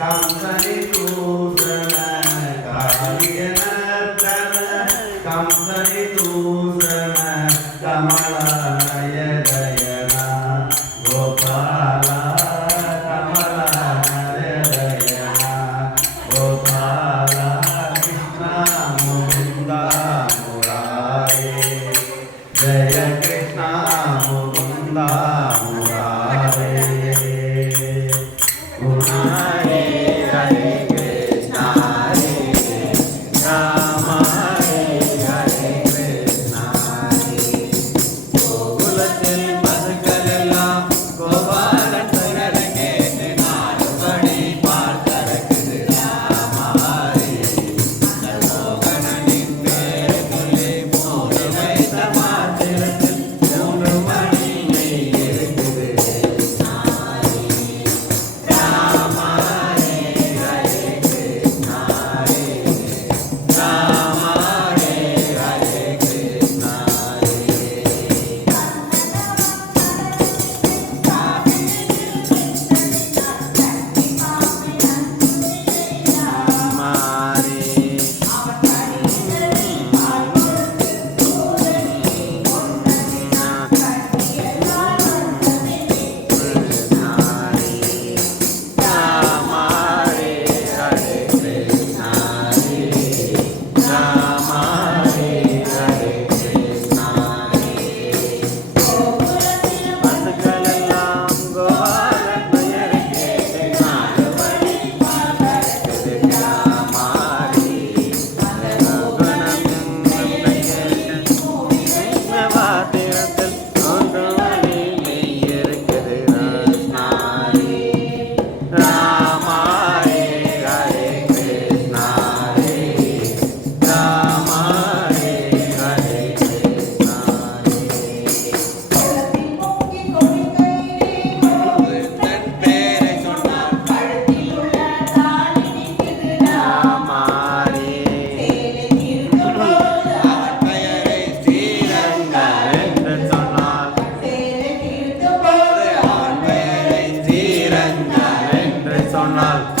Tá, Hare என்று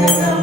감사합니다.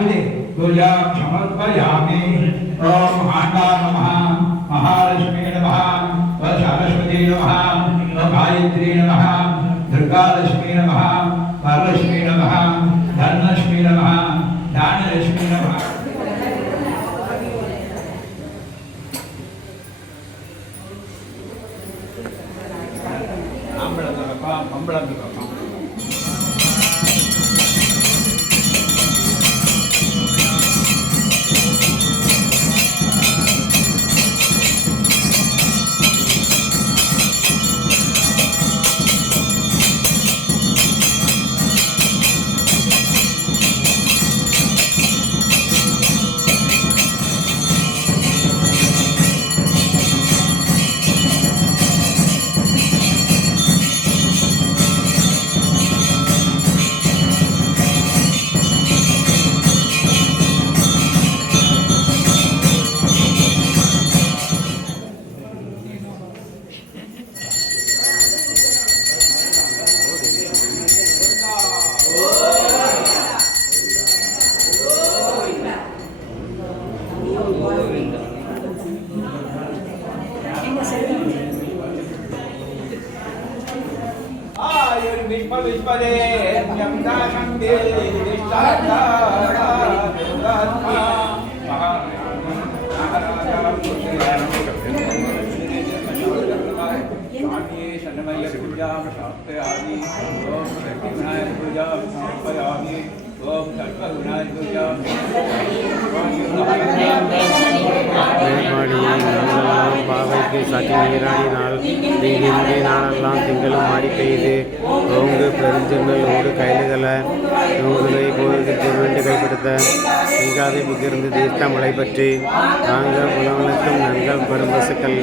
मिले महाविदे दुर्यां समर्पयामि ॐ हाण्डा नमः, महालक्ष्मी नमः वशालक्ष्मी नमः गायत्री नमः, दुर्गालक्ष्मी नमः परलक्ष्मी नमः, धनलक्ष्मी नमः, दानलक्ष्मी नमः। ಮಂಬಳ மேற்பாடியை நாங்களெல்லாம் பாவைக்கு சாட்டி நீராடினால் நாளெல்லாம் திங்களும் மாறி பெய்து ஓங்கு பெருஞ்சென்னல் ஓடு கைதுகளை நூல்களை கோயிலுக்கு திருவண்டு கைப்படுத்த திங்காதை புகிர்ந்து தீர்த்த மலை பற்றி நாங்கள் புலவனுக்கும் நன்கள் பெரும் பசுக்கள்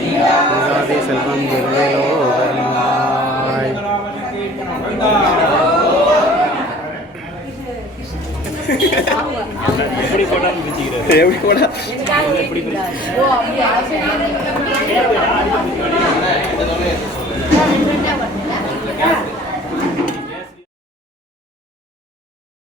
திங்காதை செல்வம் இருந்தேலோ வருமாய் எப்படி